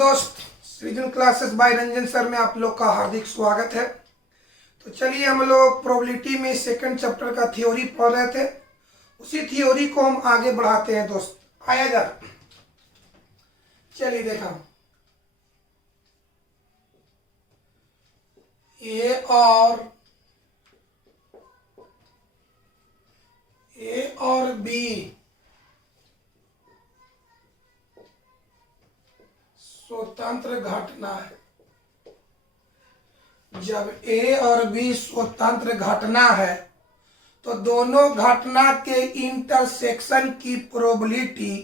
दोस्त, सृजन classes bye Ranjan sir में आप लोग का हार्दिक स्वागत है। तो चलिए हम लोग प्रोबेबिलिटी में सेकंड चैप्टर का थ्योरी पढ़ रहे थे, उसी थ्योरी को हम आगे बढ़ाते हैं दोस्त। आया जा, चलिए देखा, ए और बी स्वतंत्र घटना है। जब ए और बी स्वतंत्र घटना है तो दोनों घटना के इंटरसेक्शन की प्रोबेबिलिटी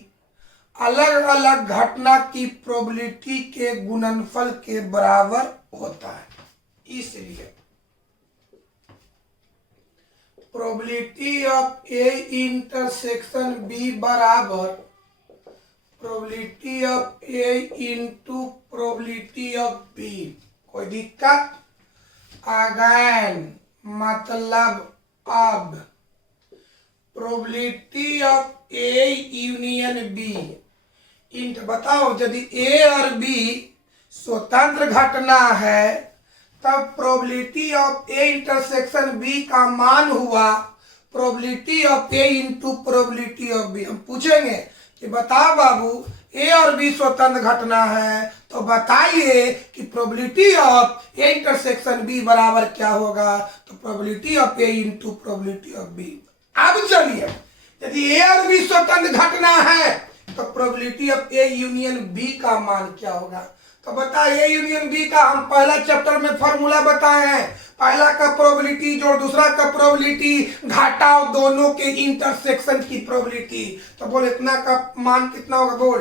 अलग अलग घटना की प्रोबेबिलिटी के गुणनफल के बराबर होता है। इसलिए probability of A intersection B बराबर probability of A into probability of B. कोई दिक्कत? अगेन मतलब अब probability of A union B इंट, बताओ यदि ए और बी स्वतंत्र घटना है तब probability of A intersection B का मान हुआ probability of A into probability of B. हम पूछेंगे कि बताओ बाबू, ए और बी स्वतंत्र घटना है तो बताइए कि probability of A intersection B बराबर क्या होगा? तो probability of A into probability of B. अब चलिए, यदि ए और बी स्वतंत्र घटना है तो probability of A union B का मान क्या होगा? तो बताइए, ए यूनियन बी का हम पहला चैप्टर में फॉर्मूला बताए हैं। पहला का प्रोबेबिलिटी जोड़ दूसरा का प्रोबेबिलिटी घटाओ दोनों के इंटरसेक्शन की प्रोबेबिलिटी। तो बोल इतना का मान कितना होगा? बोल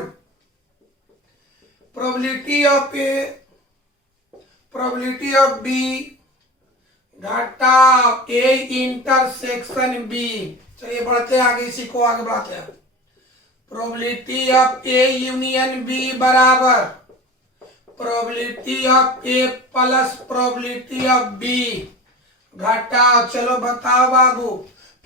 probability of A probability of B घटाओ ए इंटरसेक्शन बी। चलिए बढ़ते आगे, इसी को आगे बढ़ाते हैं। Probability of A union B बराबर probability of A plus probability of B घटाओ, चलो बताओ बाबू,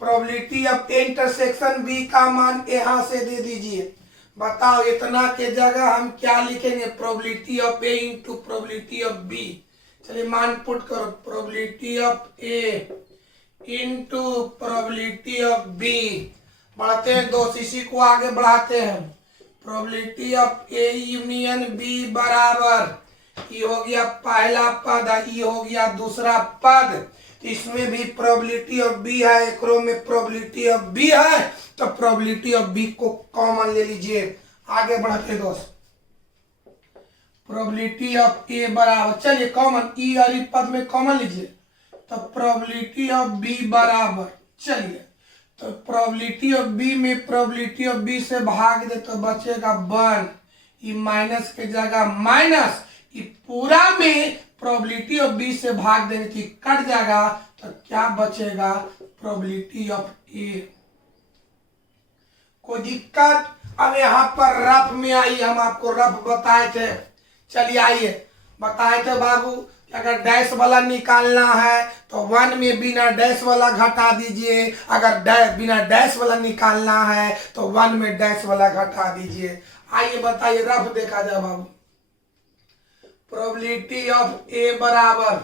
probability of A intersection B का मान यहां से दे दीजिए। बताओ इतना के जगह हम क्या लिखेंगे? Probability of A into probability of B. चलिए मान पुट करो, probability of A into probability of B. बढ़ते हैं दोस्त, इसी को आगे बढ़ाते हैं। Probability of A union B बराबर, ये हो गया पहला पद, ये हो गया दूसरा पद। इसमें भी प्रोबेबिलिटी ऑफ बी है, एकरो में प्रोबेबिलिटी ऑफ बी है, तो प्रोबेबिलिटी ऑफ बी को कॉमन ले लीजिए। आगे बढ़ते दोस्त, प्रोबेबिलिटी ऑफ ए बराबर, चलिए कॉमन ई और ई पद में कॉमन लीजिए, तो प्रोबेबिलिटी ऑफ बी बराबर, चलिए तो प्रोबेबिलिटी ऑफ बी में प्रोबेबिलिटी ऑफ बी से भाग दे तो बचेगा 1, ये माइनस के जगह माइनस, ये पूरा में प्रोबेबिलिटी ऑफ बी से भाग देने की कट जाएगा, तो क्या बचेगा? प्रोबेबिलिटी ऑफ ए। कोई दिक्कत? अब यहाँ पर रफ में आई, हम आपको रफ बताए थे। चलिए आइए, बताए थे बाबू, अगर डैश वाला निकालना है तो 1 में बिना डैश वाला घटा दीजिए, अगर बिना डैश वाला निकालना है तो 1 में डैश वाला घटा दीजिए। आइए बताइए, रफ देखा जाए बाबू। प्रोबेबिलिटी ऑफ ए बराबर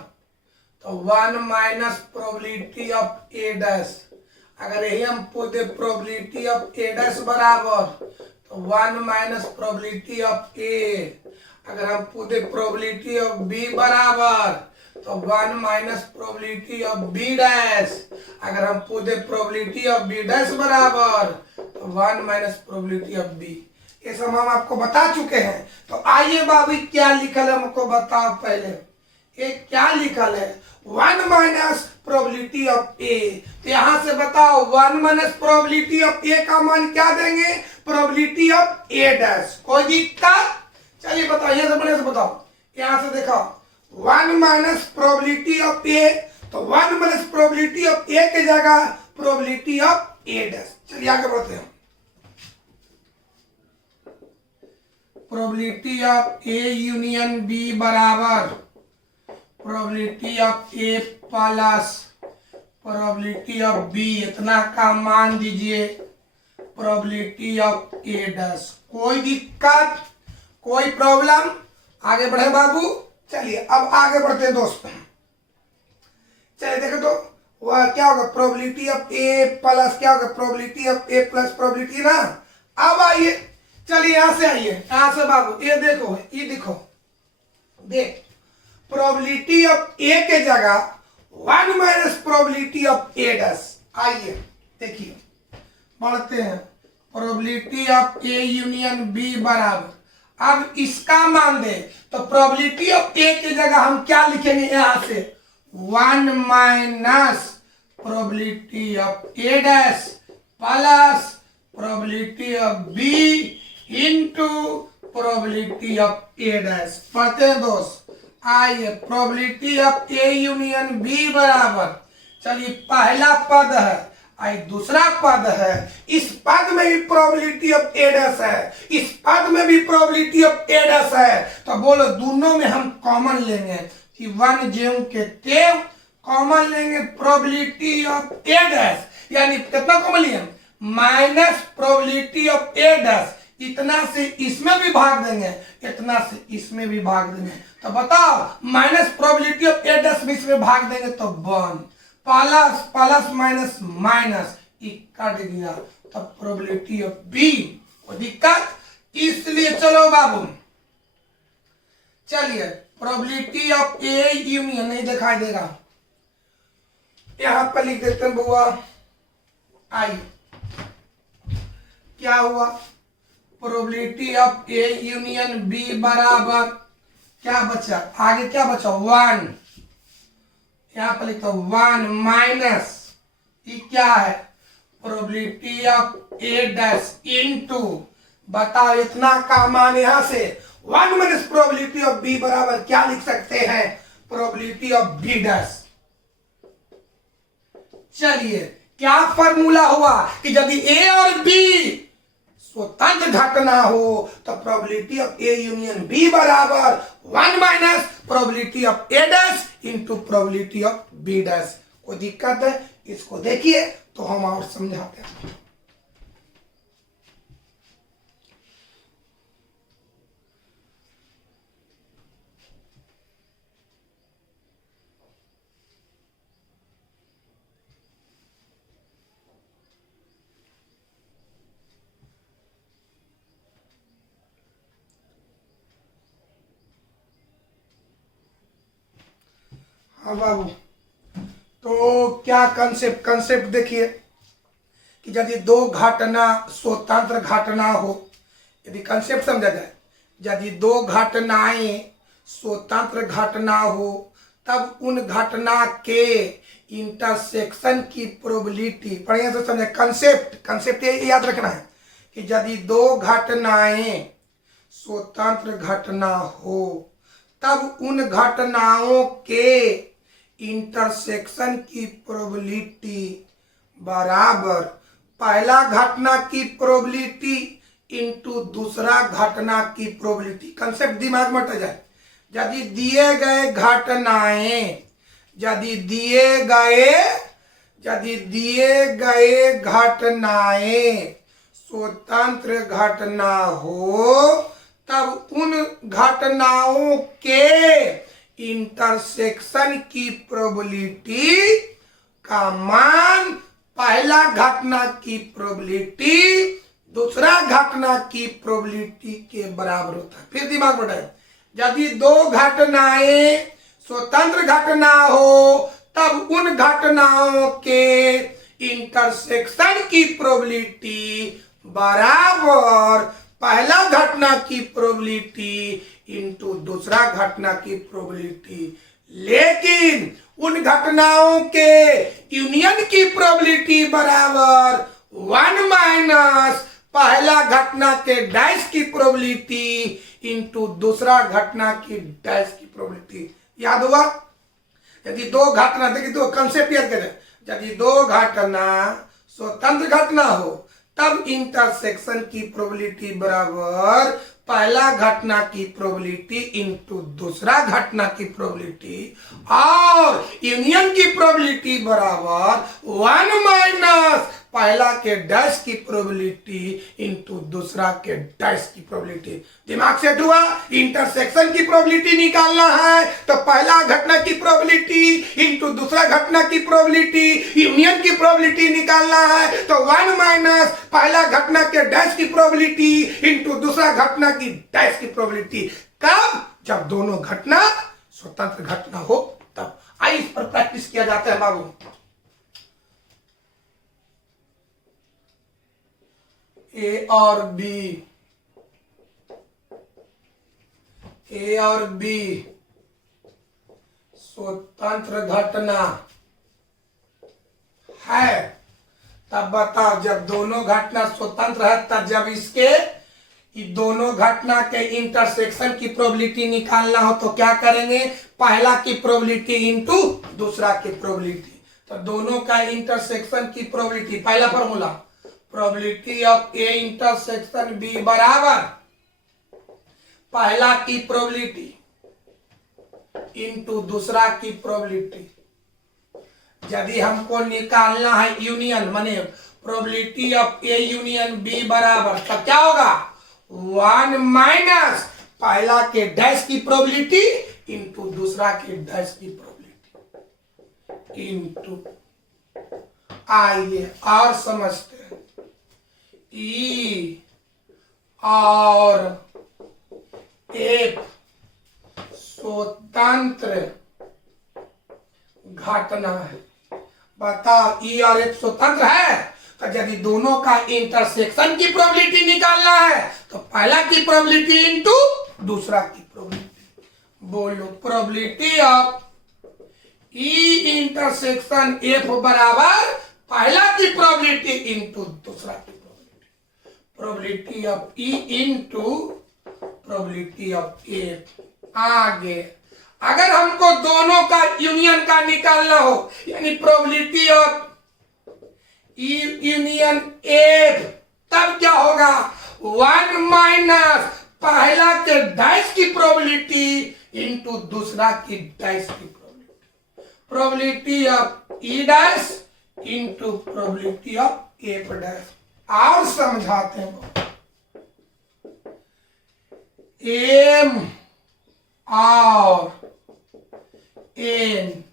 तो 1 minus probability of A dash. अगर यही हम पूछे प्रोबेबिलिटी ऑफ ए डैश बराबर तो 1 माइनस प्रोबेबिलिटी ऑफ ए। अगर हम पूछे प्रोबेबिलिटी ऑफ बी बराबर तो 1 minus probability of B dash. अगर हम पूछे प्रोबेबिलिटी ऑफ बी डैश बराबर तो 1 माइनस प्रोबेबिलिटी ऑफ बी। ये सब हम आपको बता चुके हैं। तो आइए बाबू, क्या लिखल है हमको बताओ पहले। ये क्या लिखल है? 1 माइनस प्रोबेबिलिटी ऑफ ए। तो यहां से बताओ 1 माइनस प्रोबेबिलिटी ऑफ ए का मान क्या देंगे? Probability of A dash. कोई दिक्कत? चलिए बताओ, यहां से बढ़िया से बताओ। यहां से देखो 1 माइनस प्रोबेबिलिटी ऑफ ए, तो 1 माइनस प्रोबेबिलिटी ऑफ ए के जगह प्रोबेबिलिटी ऑफ ए डैश। चलिए आगे बढ़ते हैं। Probability of A union B बराबर probability of A plus probability of B, इतना का मान दीजिए प्रोबेबिलिटी ऑफ ए डैश। कोई दिक्कत, कोई प्रॉब्लम? आगे बढ़े बाबू। चलिए अब आगे बढ़ते हैं दोस्त। चलिए देखो तो वह क्या होगा, प्रोबेबिलिटी ऑफ ए प्लस क्या होगा, probability of A plus probability ना। अब आइए, चलिए यहां से आइए, यहां से बाबू ये देखो, ये देखो, देख प्रोबेबिलिटी ऑफ ए के जगह 1 minus probability of A dash. आइए देखिए, बढ़ते हैं। Probability of A union B बराबर, अब इसका मान दे तो प्रोबेबिलिटी ऑफ ए की जगह हम क्या लिखेंगे, यहां से 1 minus probability of A dash plus probability of B into probability of A dash. पढ़ते हैं दोस्त। आइए, probability of A union B बराबर, चलिए पहला पद है, आई दूसरा पद है, इस पद में भी प्रोबेबिलिटी ऑफ ए डैश है, इस पद में भी प्रोबेबिलिटी ऑफ ए डैश है, तो बोलो दोनों में हम कॉमन लेंगे कि 1 ज्यों के त्यों कॉमन लेंगे प्रोबेबिलिटी ऑफ ए डैश, यानी कितना कॉमन लिए, minus probability of A dash. इतना से इसमें भी भाग देंगे, इतना से इसमें भी भाग देंगे, तो बताओ minus probability of A dash में इसमें भाग देंगे तो 1 plus plus minus minus cut गया, तब प्रोबेबिलिटी ऑफ बी कोई दिक्कत, इसलिए चलो बाबू, चलिए प्रोबेबिलिटी ऑफ ए यूनियन नहीं दिखाई देगा, यहां पर लिख देते हैं बुआ। आई क्या हुआ, probability of A union B बराबर क्या बचा, आगे क्या बचा 1, यहां पर लिखो 1 माइनस ये क्या है, probability of A dash into, बताओ इतना का मान यहां से 1 माइनस प्रोबेबिलिटी ऑफ बी बराबर क्या लिख सकते हैं, प्रोबेबिलिटी ऑफ बी डैश। चलिए क्या फॉर्मूला हुआ कि यदि ए और बी स्वतंत्र घटना हो तो probability of A union B बराबर 1 minus probability of A dash into probability of B dash. कोई दिक्कत है, इसको देखिए तो हम और समझाते हैं। हाँ बाबू, तो क्या कंसेप्ट देखिए कि यदि दो घटना स्वतंत्र घटना हो, यदि कंसेप्ट समझा जाए, यदि दो घटनाएं स्वतंत्र घटना हो तब उन घटना के इंटरसेक्शन की प्रोबेबिलिटी, बढ़िया से समझे, कंसेप्ट ये याद रखना है कि यदि दो घटनाएं स्वतंत्र घटना हो तब उन घटनाओं के इंटरसेक्शन की प्रोबेबिलिटी बराबर पहला घटना की प्रोबेबिलिटी इंटू दूसरा घटना की प्रोबेबिलिटी। कंसेप्ट दिमाग में हट जाए, यदि दिए गए घटनाएं, यदि दिए गए घटनाएं स्वतंत्र घटना हो तब उन घटनाओं के इंटरसेक्शन की प्रोबेबिलिटी का मान पहला घटना की प्रोबेबिलिटी दूसरा घटना की प्रोबेबिलिटी के बराबर होता है। फिर दिमाग बढ़ाए, यदि दो घटनाएं स्वतंत्र घटना हो तब उन घटनाओं के इंटरसेक्शन की प्रोबेबिलिटी बराबर पहला घटना की प्रोबेबिलिटी इंटू दूसरा घटना की प्रोबेबिलिटी, लेकिन उन घटनाओं के यूनियन की प्रोबेबिलिटी बराबर 1 माइनस पहला घटना के डैश की प्रोबेबिलिटी इंटू दूसरा घटना की डैश की प्रोबेबिलिटी। याद हुआ, यदि दो घटना, देखिए दो कंसेप्ट याद करें, यदि दो घटना स्वतंत्र घटना हो तब इंटरसेक्शन की प्रोबेबिलिटी बराबर पहला घटना की प्रोबेबिलिटी इंटू दूसरा घटना की प्रोबेबिलिटी और यूनियन की प्रोबेबिलिटी बराबर 1 माइनस पहला के डैश की प्रोबेबिलिटी इंटू दूसरा के डैश की प्रोबेबिलिटी। दिमाग सेट हुआ? इंटरसेक्शन की प्रोबेबिलिटी निकालना है तो पहला घटना की प्रोबेबिलिटी इंटू दूसरा घटना की प्रोबेबिलिटी, यूनियन की प्रोबेबिलिटी निकालना है तो 1 माइनस पहला घटना के डैश की प्रोबेबिलिटी इंटू दूसरा घटना की डैश की प्रोबेबिलिटी। कब? जब दोनों घटना स्वतंत्र घटना हो तब। आइए इस पर प्रैक्टिस किया जाता है बाबू। ए और बी स्वतंत्र घटना है, तब बताओ जब दोनों घटना स्वतंत्र है तब जब इसके दोनों घटना के इंटरसेक्शन की प्रोबेबिलिटी निकालना हो तो क्या करेंगे? पहला की प्रोबेबिलिटी इंटू दूसरा की प्रोबेबिलिटी। तो दोनों का इंटरसेक्शन की प्रोबेबिलिटी, पहला formula probability of A intersection B बराबर पहला की प्रोबेबिलिटी इंटू दूसरा की प्रोबेबिलिटी। यदि हमको निकालना है यूनियन माने probability of A union B बराबर तब क्या होगा? 1 माइनस पहला के डैश की प्रोबेबिलिटी इंटू दूसरा के डैश की प्रोबेबिलिटी इंटू। आइए और समझते हैं। ई और एफ स्वतंत्र घटना है। बताओ ई और एफ स्वतंत्र है तो यदि दोनों का इंटरसेक्शन की प्रोबेबिलिटी निकालना है तो पहला की प्रोबेबिलिटी इंटू दूसरा की प्रोबेबिलिटी। बोलो probability of E intersection F बराबर पहला की प्रोबेबिलिटी इंटू दूसरा की probability. Probability of E into probability of F. आगे अगर हमको दोनों का यूनियन का निकालना हो यानी probability of E union F तब क्या होगा? 1 माइनस पहला के डैश की प्रोबेबिलिटी इंटू दूसरा की डैश की probability. Probability of E dash into probability of F dash. और समझाते हैं। एम और एन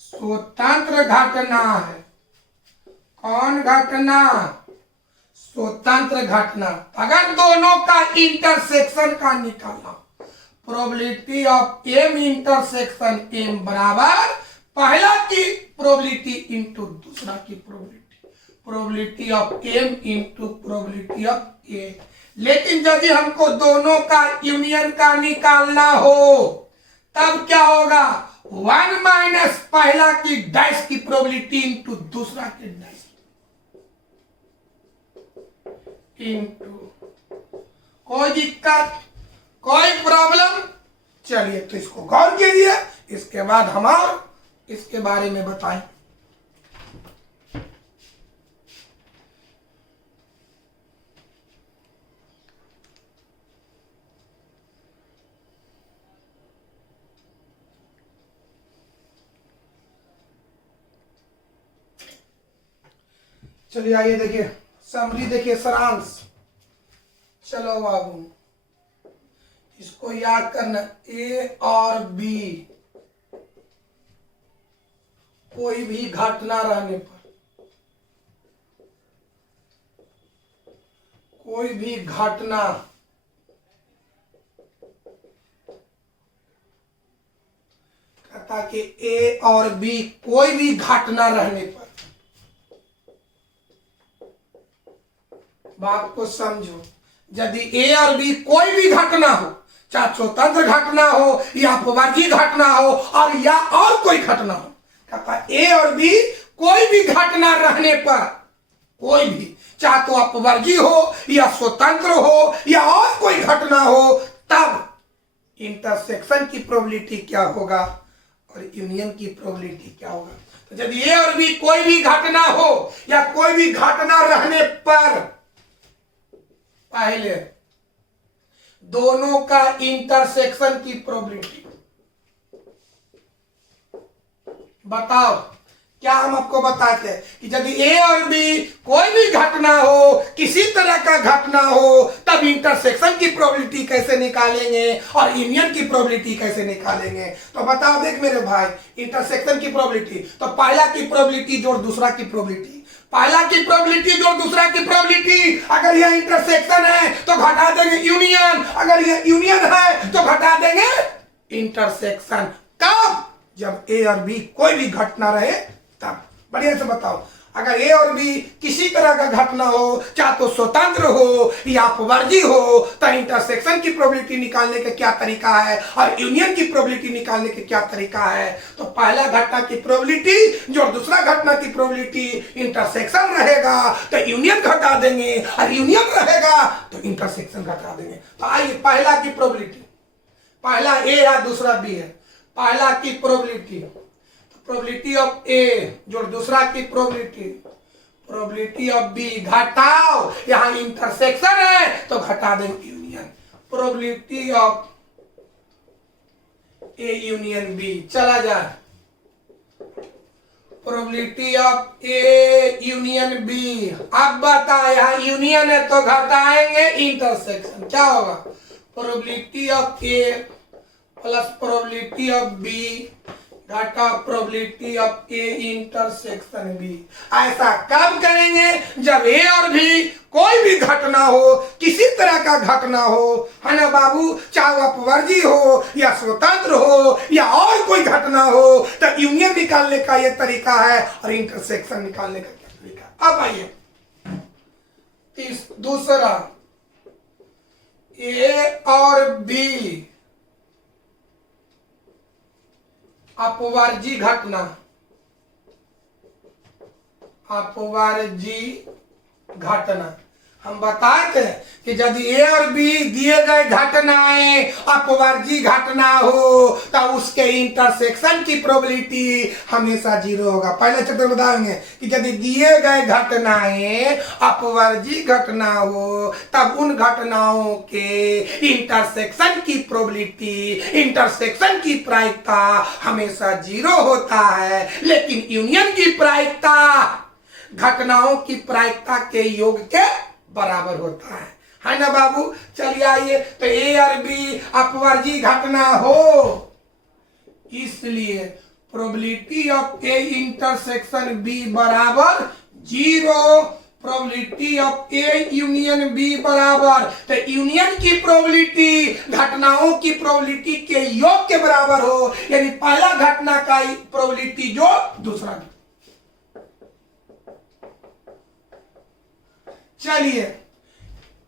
स्वतंत्र घटना है। कौन घटना? स्वतंत्र घटना। अगर दोनों का इंटरसेक्शन का निकालना probability of M intersection M बराबर पहला की प्रोबेबिलिटी इंटू दूसरा की probability. Probability of M into probability of A. लेकिन यदि हमको दोनों का यूनियन का निकालना हो तब क्या होगा? 1 माइनस पहला की डैश की प्रोबेबिलिटी इंटू दूसरा की डैश इंटू। कोई दिक्कत, कोई प्रॉब्लम? चलिए तो इसको गौर कीजिए, इसके बाद हम इसके बारे में बताएं। चलिए आइए देखिए समरी, देखिए सारांश। चलो बाबू इसको याद करना। ए और बी कोई भी घटना रहने पर, कोई भी घटना कहता कि ए और बी कोई भी घटना रहने पर, बात को समझो, यदि ए और बी कोई भी घटना हो, चाहे स्वतंत्र घटना हो या अपवर्गीय घटना हो और या और कोई घटना हो, कहता ए और बी कोई भी घटना रहने पर, कोई भी चाहे तो अपवर्गीय हो या स्वतंत्र हो या और कोई घटना हो, तब इंटरसेक्शन की प्रोबेबिलिटी क्या होगा और यूनियन की प्रोबेबिलिटी क्या होगा। तो यदि ए और बी कोई भी घटना हो या कोई भी घटना रहने पर, पहले दोनों का इंटरसेक्शन की प्रोबेबिलिटी बताओ क्या हम आपको बताते हैं कि यदि ए और बी कोई भी घटना हो, किसी तरह का घटना हो, तब इंटरसेक्शन की प्रोबेबिलिटी कैसे निकालेंगे और यूनियन की प्रोबेबिलिटी कैसे निकालेंगे। तो बताओ देख मेरे भाई, इंटरसेक्शन की प्रोबेबिलिटी, तो पहला की प्रोबेबिलिटी जोड़ दूसरा की प्रोबेबिलिटी, पहला की प्रोबेबिलिटी जोड़ दूसरा की प्रोबेबिलिटी। अगर यह इंटरसेक्शन है तो घटा देंगे यूनियन, अगर यह यूनियन है तो घटा देंगे इंटरसेक्शन। कब? जब ए और बी कोई भी घटना रहे तब। बढ़िया से बताओ, अगर ए और बी किसी तरह का घटना हो, चाहे तो स्वतंत्र हो या अपवर्जी हो, तो इंटरसेक्शन की प्रोबेबिलिटी निकालने का क्या तरीका है और यूनियन की प्रोबेबिलिटी निकालने का क्या तरीका है। तो पहला घटना की प्रोबेबिलिटी जो दूसरा घटना की प्रोबेबिलिटी, इंटरसेक्शन रहेगा तो यूनियन घटा देंगे और यूनियन रहेगा तो इंटरसेक्शन घटा देंगे। तो आइए पहला की प्रोबेबिलिटी, पहला ए है दूसरा बी है, पहला की प्रोबेबिलिटी, प्रोबेबिलिटी ऑफ ए जो दूसरा की प्रोबेबिलिटी, प्रोबेबिलिटी ऑफ बी घटाओ, यहां इंटरसेक्शन है तो घटा देंगे union, probability of A union B चला जाए, probability of A union B. अब बता, यहां यूनियन है तो घटाएंगे इंटरसेक्शन, क्या होगा? Probability of A plus probability of B घटा probability of A intersection B. ऐसा कब करेंगे? जब ए और बी कोई भी घटना हो, किसी तरह का घटना हो, है ना बाबू, चाहे अपवर्जी हो या स्वतंत्र हो या और कोई घटना हो, तो यूनियन निकालने का यह तरीका है और इंटरसेक्शन निकालने का क्या तरीका। अब आइए दूसरा, ए और बी अपवर्जी घटना, अपवर्जी घटना हम बताए थे कि यदि ए और बी दिए गए घटनाएं अपवर्जी घटना हो तो उसके इंटरसेक्शन की प्रोबेबिलिटी हमेशा 0 होगा। पहले चैप्टर बताएंगे कि यदि दिए गए घटनाएं अपवर्जी घटना हो तब उन घटनाओं के इंटरसेक्शन की प्रोबेबिलिटी, इंटरसेक्शन की प्रायिकता हमेशा 0 होता है, लेकिन यूनियन की प्रायिकता घटनाओं की प्रायिकता के योग के बराबर होता है ना बाबू। चलिए आइए, तो ए और बी अपवर्जी घटना हो, इसलिए probability of A intersection B बराबर 0, probability of A union B बराबर, तो यूनियन की प्रोबेबिलिटी घटनाओं की प्रोबेबिलिटी के योग के बराबर हो, यानी पहला घटना का प्रोबेबिलिटी जो दूसरा। चलिए,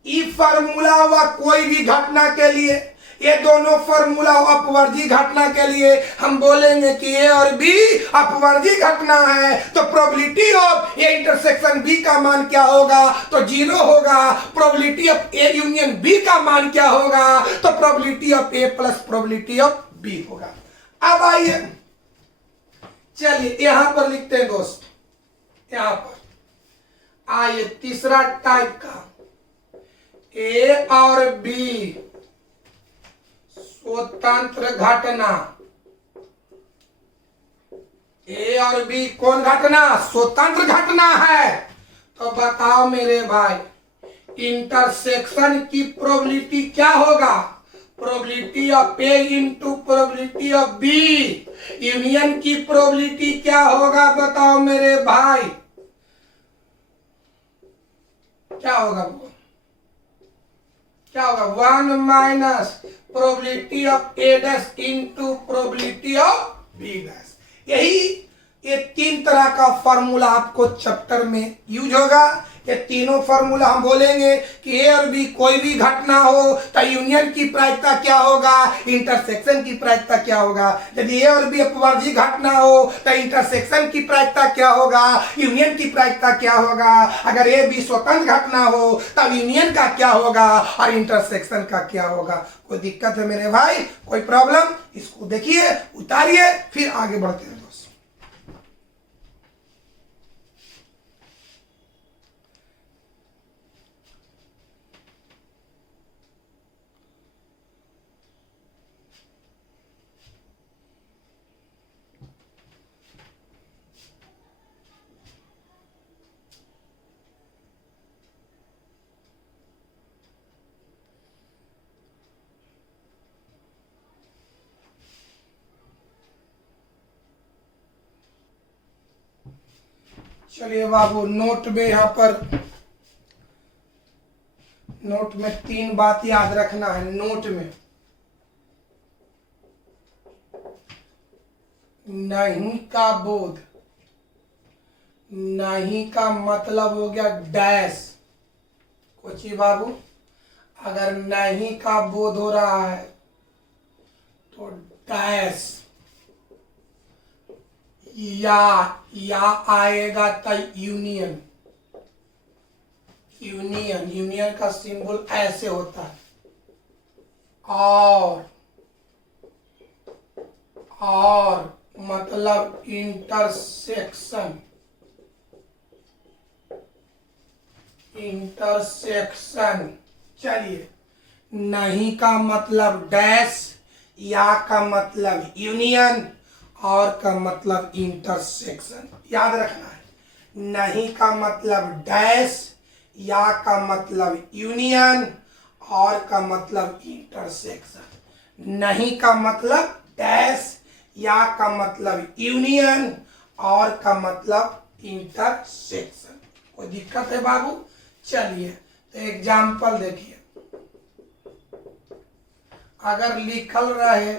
ई फार्मूला हुआ कोई भी घटना के लिए, ये दोनों फार्मूला अपवर्जी घटना के लिए हम बोलेंगे कि ए और बी अपवर्जी घटना है तो probability of A intersection B का मान क्या होगा? तो 0 होगा। Probability of A union B का मान क्या होगा? तो probability of A plus probability of B होगा। अब आइए, चलिए यहां पर लिखते हैं दोस्त, यहां पर आइए तीसरा टाइप का, ए और बी स्वतंत्र घटना, ए और बी कौन घटना? स्वतंत्र घटना है। तो बताओ मेरे भाई, इंटरसेक्शन की प्रोबेबिलिटी क्या होगा? Probability of A into probability of B. Union की प्रोबेबिलिटी क्या होगा बताओ मेरे भाई? क्या होगा? क्या होगा? 1 minus probability of A dash into probability of B dash. यही ये 3 तरह का फॉर्मूला आपको चैप्टर में यूज होगा। ये तीनों फॉर्मूला हम बोलेंगे कि ए और बी कोई भी घटना हो तो यूनियन की प्रायिकता क्या होगा, इंटरसेक्शन की प्रायिकता क्या होगा। यदि ए और बी अपवर्जी घटना हो तो इंटरसेक्शन की प्रायिकता क्या होगा, यूनियन की प्रायिकता क्या होगा। अगर ए बी स्वतंत्र घटना हो तब यूनियन का क्या होगा और इंटरसेक्शन का क्या होगा। कोई दिक्कत है मेरे भाई? कोई प्रॉब्लम? इसको देखिए, उतारिए, फिर आगे बढ़ते हैं दोस्त। चलिए बाबू, नोट में यहाँ पर नोट में 3 बात याद रखना है। नोट में नहीं का बोध, नहीं का मतलब हो गया डैश। कोची बाबू, अगर नहीं का बोध हो रहा है तो डैश या आएगा तो यूनियन। यूनियन का सिंबल ऐसे होता है। और मतलब इंटरसेक्शन। चलिए, नहीं का मतलब डैश, या का मतलब यूनियन, और का मतलब इंटरसेक्शन। याद रखना है, नहीं का मतलब डैश, या का मतलब यूनियन, और का मतलब इंटरसेक्शन। नहीं का मतलब डैश, या का मतलब यूनियन, और का मतलब इंटरसेक्शन। कोई दिक्कत है बाबू? चलिए, तो एग्जाम्पल देखिए। अगर लिखल रहे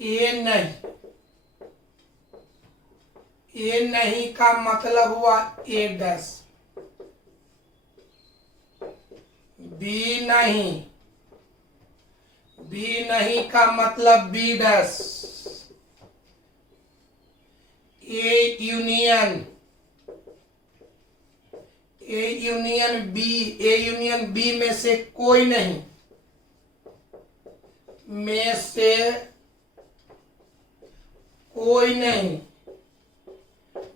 ए नहीं का मतलब हुआ ए डैश। बी नहीं का मतलब B dash. A union B में से कोई नहीं,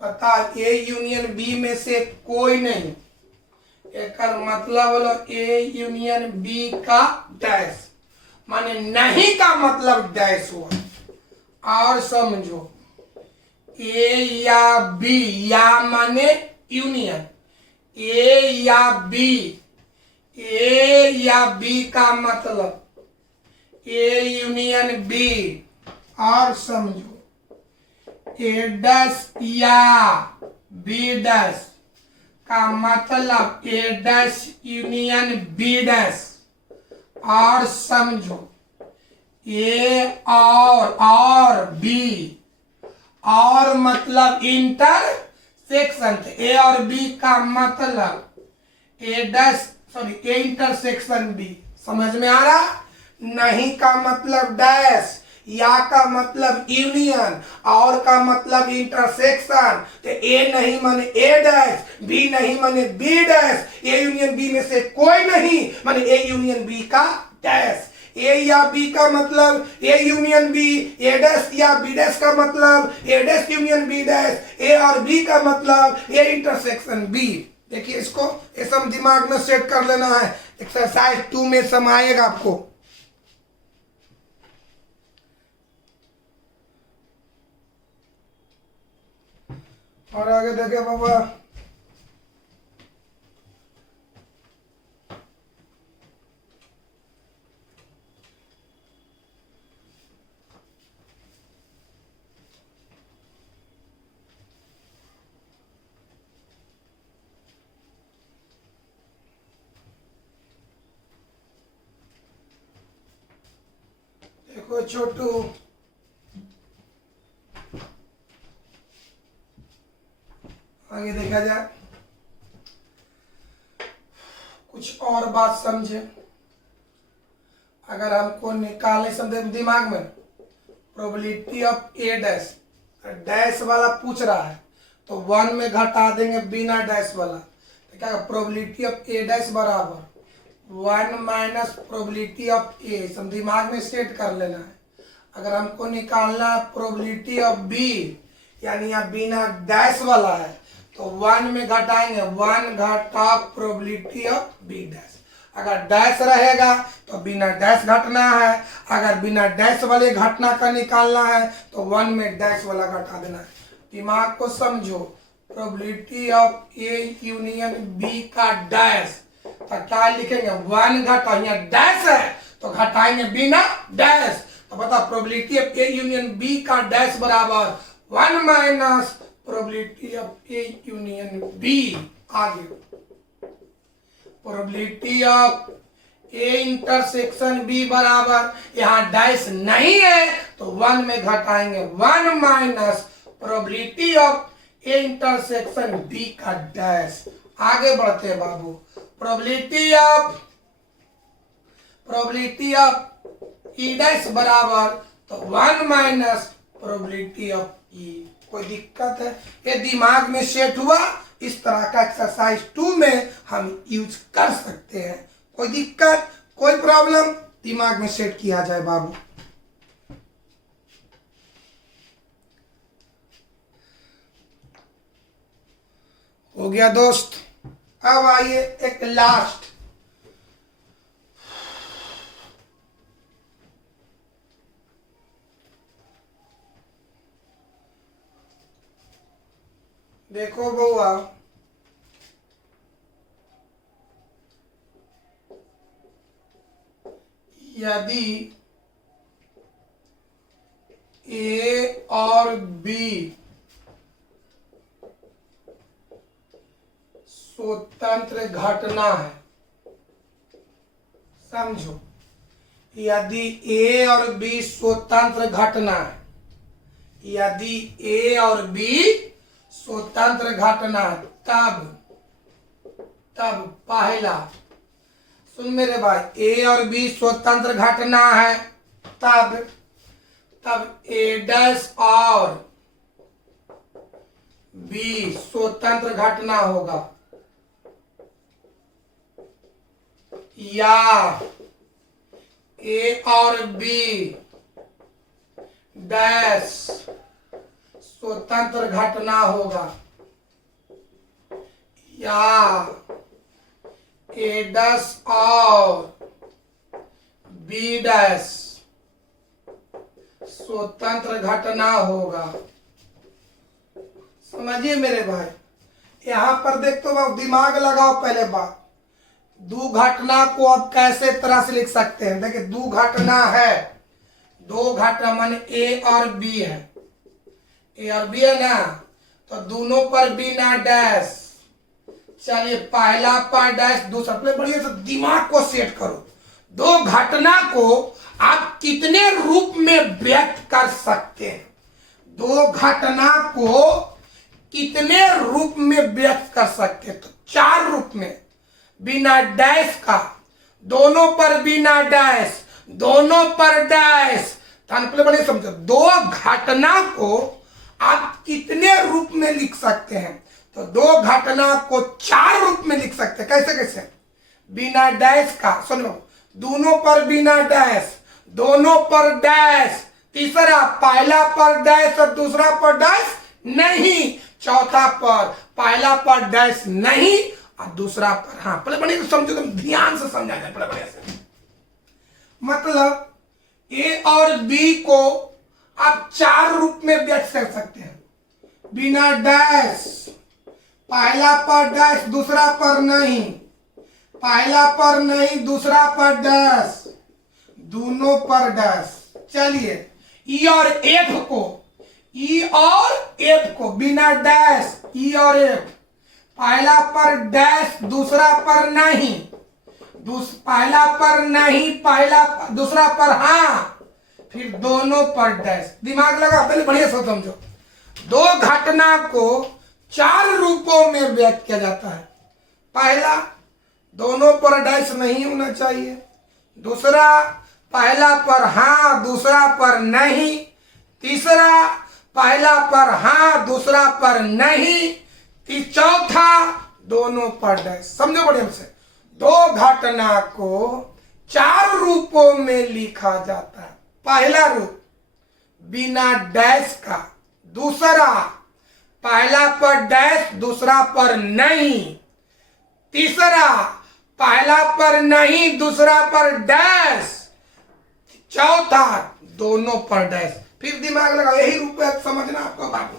बता, ए यूनियन बी में से कोई नहीं। एक मतलब ए यूनियन बी का डैश, माने नहीं का मतलब डैश हुआ। और समझो, ए या बी, या माने यूनियन, ए या बी का मतलब ए यूनियन बी। और समझो, ए डैश या बी डैश का मतलब A dash union B dash. और समझो, ए और बी, और मतलब इंटरसेक्शन। ए और बी का मतलब A dash A intersection B. समझ में आ रहा? नहीं का मतलब डैश, या का मतलब यूनियन, और का मतलब इंटरसेक्शन। तो ए नहीं माने ए डैश, बी नहीं माने B dash, A union B में से कोई नहीं माने ए यूनियन बी का डैश। ए या बी का मतलब A union B, A dash या बी डैश का मतलब A dash union B dash, A और बी का मतलब ए इंटरसेक्शन बी। देखिए, इसको ये सब दिमाग में सेट कर लेना है। एक्सरसाइज 2 में समाएगा आपको। और आगे देखे बाबा, देखो छोटू, आगे देखा जाए, कुछ और बात समझे। अगर हमको निकालने समझे दिमाग में probability of A dash, dash वाला पूछ रहा है तो 1 में घटा देंगे बिना डैश वाला। तो क्या प्रोबेबिलिटी ऑफ ए डैश बराबर 1 माइनस प्रोबेबिलिटी ऑफ ए। सब दिमाग में सेट कर लेना है। अगर हमको निकालना है प्रोबेबिलिटी ऑफ बी, यानी यहाँ बिना डैश वाला है, तो 1 में घटाएंगे 1 घटा प्रोबेबिलिटी ऑफ बी डैश। अगर डैश रहेगा तो बिना डैश घटना है। अगर बिना डैश वाले घटना का निकालना है तो 1 में डैश वाला घटा देना है। दिमाग को समझो, probability of A union B का डैश, तो क्या लिखेंगे 1 घटा, यहाँ डैश है तो घटाएंगे बिना डैश। तो बता, probability of A union B का डैश बराबर 1 minus probability of A union B. आगे probability of A intersection B बराबर, यहां डैश नहीं है तो 1 में घटाएंगे, 1 minus probability of A intersection B का डैश। आगे बढ़ते हैं बाबू, प्रोबेबिलिटी ऑफ ई डैश बराबर तो 1 माइनस प्रोबेबिलिटी ऑफ ई। कोई दिक्कत है? ये दिमाग में सेट हुआ, इस तरह का एक्सरसाइज 2 में हम यूज कर सकते हैं। कोई दिक्कत, कोई प्रॉब्लम? दिमाग में सेट किया जाए बाबू। हो गया दोस्त। अब आइए एक लास्ट, देखो बउआ, यदि ए और बी स्वतंत्र घटना है, समझो, यदि ए और बी स्वतंत्र घटना है, यदि ए और बी स्वतंत्र घटना है, तब पहला, सुन मेरे भाई, ए और बी स्वतंत्र घटना है, तब ए डैश और बी स्वतंत्र घटना होगा, या ए और बी डैश स्वतंत्र घटना होगा, या ए डैश और बी डैश स्वतंत्र घटना होगा। समझिए मेरे भाई, यहां पर देख तो दिमाग लगाओ। पहले बात, दो घटना को अब कैसे तरह से लिख सकते हैं? देखिए, दो घटना है, दो घटना मान ए और बी है, ए और बी है ना, तो दोनों पर बिना डैश। चलिए, पहला पर डैश, दूसरा पर, बढ़िया से दिमाग को सेट करो। दो घटना को आप कितने रूप में व्यक्त कर सकते हैं? दो घटना को कितने रूप में व्यक्त कर सकते हैं? तो 4 रूप में, बिना डैश का, दोनों पर बिना डैश, दोनों पर डैश। बढ़िया समझो, दो घटना को आप कितने रूप में लिख सकते हैं? तो दो घटना को 4 रूप में लिख सकते हैं। कैसे कैसे? बिना डैश का, सुन लो, दोनों पर बिना डैश, दोनों पर डैश, तीसरा पहला पर डैश और दूसरा पर डैश नहीं, चौथा पर पहला पर डैश नहीं और दूसरा पर हाँ। पहले बढ़िया समझो, तुम ध्यान से समझा जाए पहले बढ़िया से। मतलब ए और बी को आप 4 रूप में व्यक्त कर सकते हैं। बिना डैश, पहला पर डैश, दूसरा पर नहीं, पहला पर नहीं, दूसरा पर डैश, दोनों पर डैश। चलिए, ई और एफ को, ई और एफ को बिना डैश, ई और एफ, पहला पर डैश, दूसरा पर नहीं, पहला पर नहीं, पहला दूसरा पर हाँ, फिर दोनों पर डैश। दिमाग लगा, पहले बढ़िया से समझो। दो घटना को 4 रूपों में व्यक्त किया जाता है। पहला, दोनों पर डैश नहीं होना चाहिए। दूसरा, पहला पर हाँ, दूसरा पर नहीं। तीसरा, पहला पर हाँ, दूसरा पर नहीं। चौथा, दोनों पर डैश। समझो बढ़िया से, दो घटना को 4 रूपों में लिखा जाता है। पहला रूप बिना डैश का, दूसरा पहला पर डैश, दूसरा पर नहीं, तीसरा पहला पर नहीं, दूसरा पर डैश, चौथा दोनों पर डैश। फिर दिमाग लगा, यही रूप है, समझना आपको बाबू,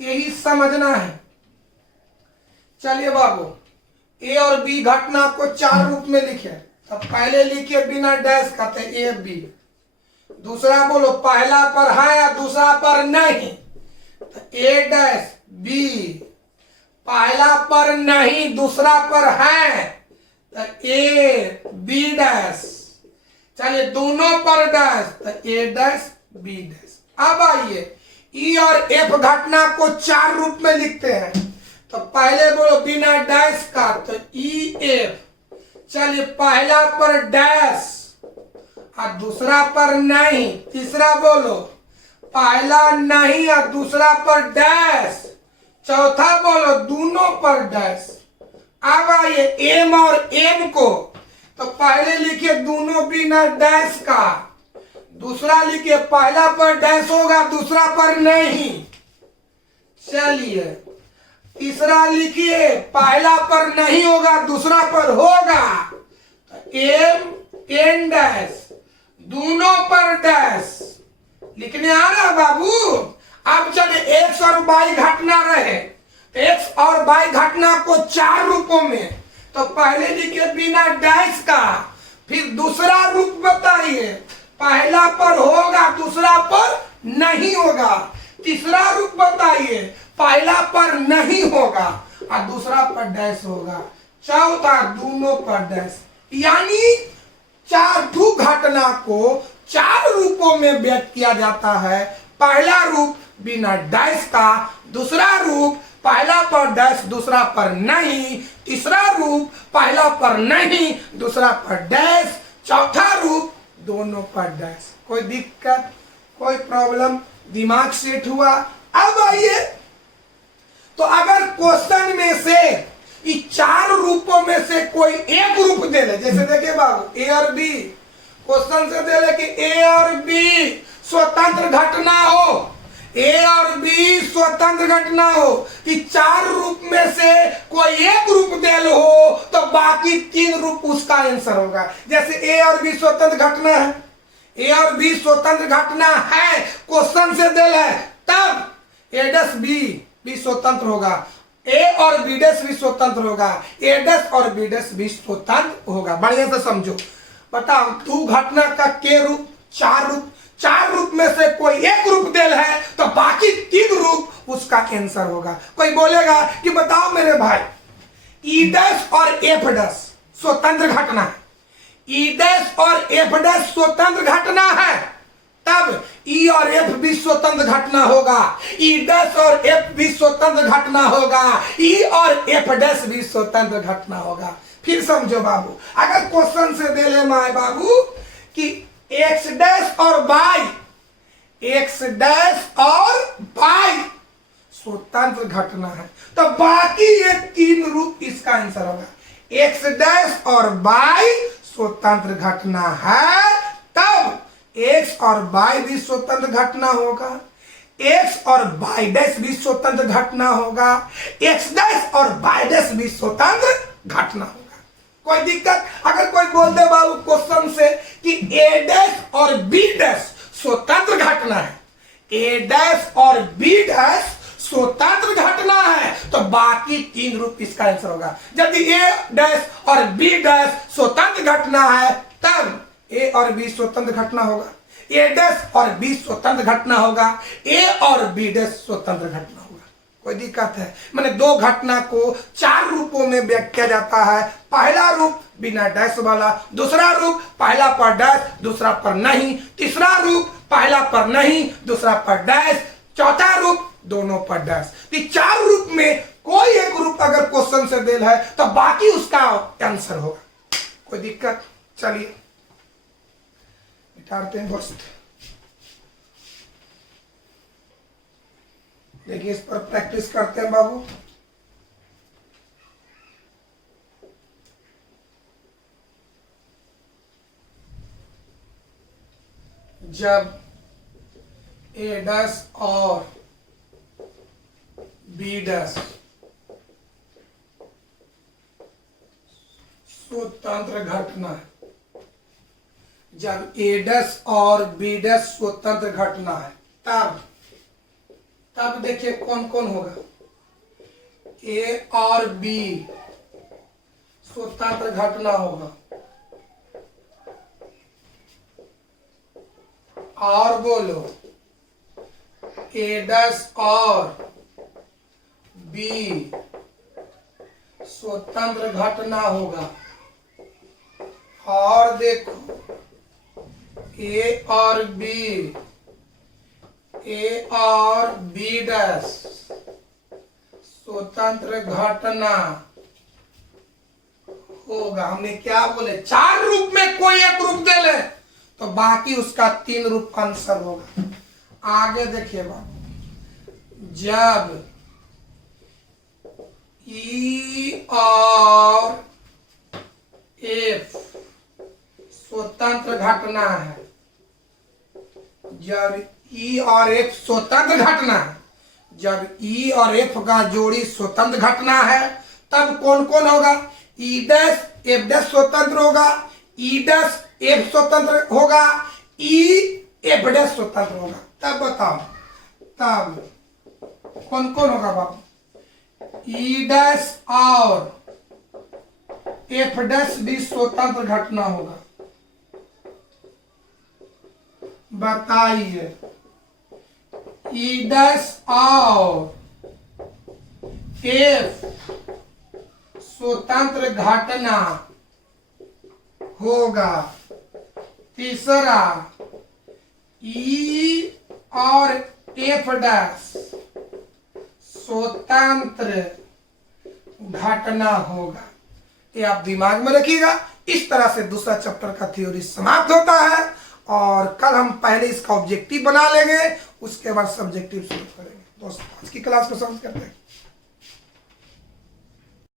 यही समझना है। चलिए बाबू, ए और बी घटना को 4 रूप में लिखे। तो पहले लिखिए बिना डैश का, तो ए बी। दूसरा बोलो, पहला पर हाँ या दूसरा पर नहीं। तो ए डैश बी पहला पर नहीं दूसरा पर है तो ए बी डैश, चलिए दोनों पर डैश तो ए डैश बी डैश। अब आइए ई और एफ घटना को चार रूप में लिखते हैं, तो पहले बोलो बिना डैश का तो ई एफ, चलिए पहला पर डैश और दूसरा पर नहीं, तीसरा बोलो पहला नहीं और दूसरा पर डैश, चौथा बोलो दोनों पर डैश। अब आइए एम और एम को, तो पहले लिखिए दोनों बिना डैश का, दूसरा लिखिए पहला पर डैश होगा दूसरा पर नहीं, चलिए तीसरा लिखिए पहला पर नहीं होगा दूसरा पर होगा, तो एम एन डैश दोनों पर डैश लिखने आ रहा बाबू। अब चले एक्स और वाई घटना रहे, एक्स और वाई घटना को चार रूपों में, तो पहले लिखिए बिना डैश का, फिर दूसरा रूप बताइए पहला पर होगा दूसरा पर नहीं होगा, तीसरा रूप बताइए पहला पर नहीं होगा और दूसरा पर डैश होगा, चौथा दोनों पर डैश। यानी चार भू घटना को चार रूपों में व्यक्त किया जाता है। पहला रूप बिना डैश का, दूसरा रूप पहला पर डैश दूसरा पर नहीं, तीसरा रूप पहला पर नहीं दूसरा पर डैश, चौथा रूप दोनों पर डैश। कोई दिक्कत, कोई प्रॉब्लम, दिमाग सेट हुआ। अब आइए, तो अगर क्वेश्चन में से इस चार रूपों में से कोई एक रूप दे ले, जैसे देखिए बाबू ए और बी, क्वेश्चन से दे ले कि ए और बी स्वतंत्र घटना हो, ए और बी स्वतंत्र घटना हो, कि चार रूप में से कोई एक रूप दे लो हो तो बाकी तीन रूप उसका आंसर होगा। जैसे ए और बी स्वतंत्र घटना है, ए और बी स्वतंत्र घटना है, क्वेश्चन से दे ले, तब ए डैश बी स्वतंत्र होगा, ए और बी डैश भी स्वतंत्र होगा, ए डैश और बी डैश भी स्वतंत्र होगा। बढ़िया से समझो, बताओ तू घटना का के रूप, चार रूप में से कोई एक रूप देल है तो बाकी तीन रूप उसका आंसर होगा। कोई बोलेगा कि बताओ मेरे भाई ई डैश और एफ डैश स्वतंत्र घटना है, ई डैश और एफ डैश स्वतंत्र घटना है, तब ई और एफ भी स्वतंत्र घटना होगा, ई डैश और एफ भी स्वतंत्र घटना होगा, ई और एफ डैश भी स्वतंत्र घटना होगा। फिर समझो बाबू, अगर क्वेश्चन से दे ले माए बाबू कि एक्स डैश और वाई, एक्स डैश और वाई स्वतंत्र घटना है, तो बाकी ये तीन रूप इसका आंसर होगा। एक्स डैश और वाई स्वतंत्र घटना है, तब एक्स और वाई भी स्वतंत्र घटना होगा, एक्स और वाई डैश भी स्वतंत्र घटना होगा, एक्स डैश और वाई डैश भी स्वतंत्र घटना होगा। कोई दिक्कत? अगर कोई बोल दे बाबू क्वेश्चन से कि ए डैश और बी डैश स्वतंत्र घटना है, ए डैश और बी डैश स्वतंत्र घटना है, तो बाकी तीन रूप इसका आंसर होगा। यदि ए डैश और बी डैश स्वतंत्र घटना है, तब ए और बी स्वतंत्र घटना होगा, ए डैश और बी स्वतंत्र घटना होगा, ए और बी डैश स्वतंत्र घटना होगा। कोई दिक्कत है? मैंने दो घटना को चार रूपों में व्यक्त किया जाता है। पहला रूप बिना डैश वाला, दूसरा रूप पहला पर डैश दूसरा पर नहीं, तीसरा रूप पहला पर नहीं दूसरा पर डैश, चौथा रूप दोनों पर डैश। तो चार रूप में कोई एक रूप अगर क्वेश्चन से देल है तो बाकी उसका आंसर होगा। कोई दिक्कत? चलिए मिटाते हैं बस। देखिए इस पर प्रैक्टिस करते हैं बाबू। जब ए डैश और बी डैश स्वतंत्र घटना है, जब ए डैश और बी डैश स्वतंत्र घटना है, तब देखिए कौन कौन होगा। ए और बी स्वतंत्र घटना होगा, और बोलो ए डैश और बी स्वतंत्र घटना होगा। और देखो ए और बी डैश स्वतंत्र घटना होगा। हमने क्या बोले, 4 रूप में कोई एक रूप दे ले तो बाकी उसका 3 रूप आंसर होगा। आगे देखिए बाबू, जब ई और एफ स्वतंत्र घटना है, जब ई और एफ स्वतंत्र घटना है, जब ई और एफ का जोड़ी स्वतंत्र घटना है, तब कौन कौन होगा, ई डैश एफ डैश स्वतंत्र होगा, ई डैश एफ स्वतंत्र होगा, ई एफ डैश स्वतंत्र होगा। तब बताओ, तब कौन कौन होगा बाबू, ई डैश और एफ डैश भी स्वतंत्र घटना होगा। बताइए, ई डैश और एफ स्वतंत्र घटना होगा। तीसरा, ई और एफ डैश स्वतंत्र घटना होगा। ये आप दिमाग में रखिएगा। इस तरह से दूसरा चैप्टर का थ्योरी समाप्त होता है और कल हम पहले इसका ऑब्जेक्टिव बना लेंगे, उसके बाद सब्जेक्टिव शुरू करेंगे। दोस्तों आज की क्लास को समझ करते हैं।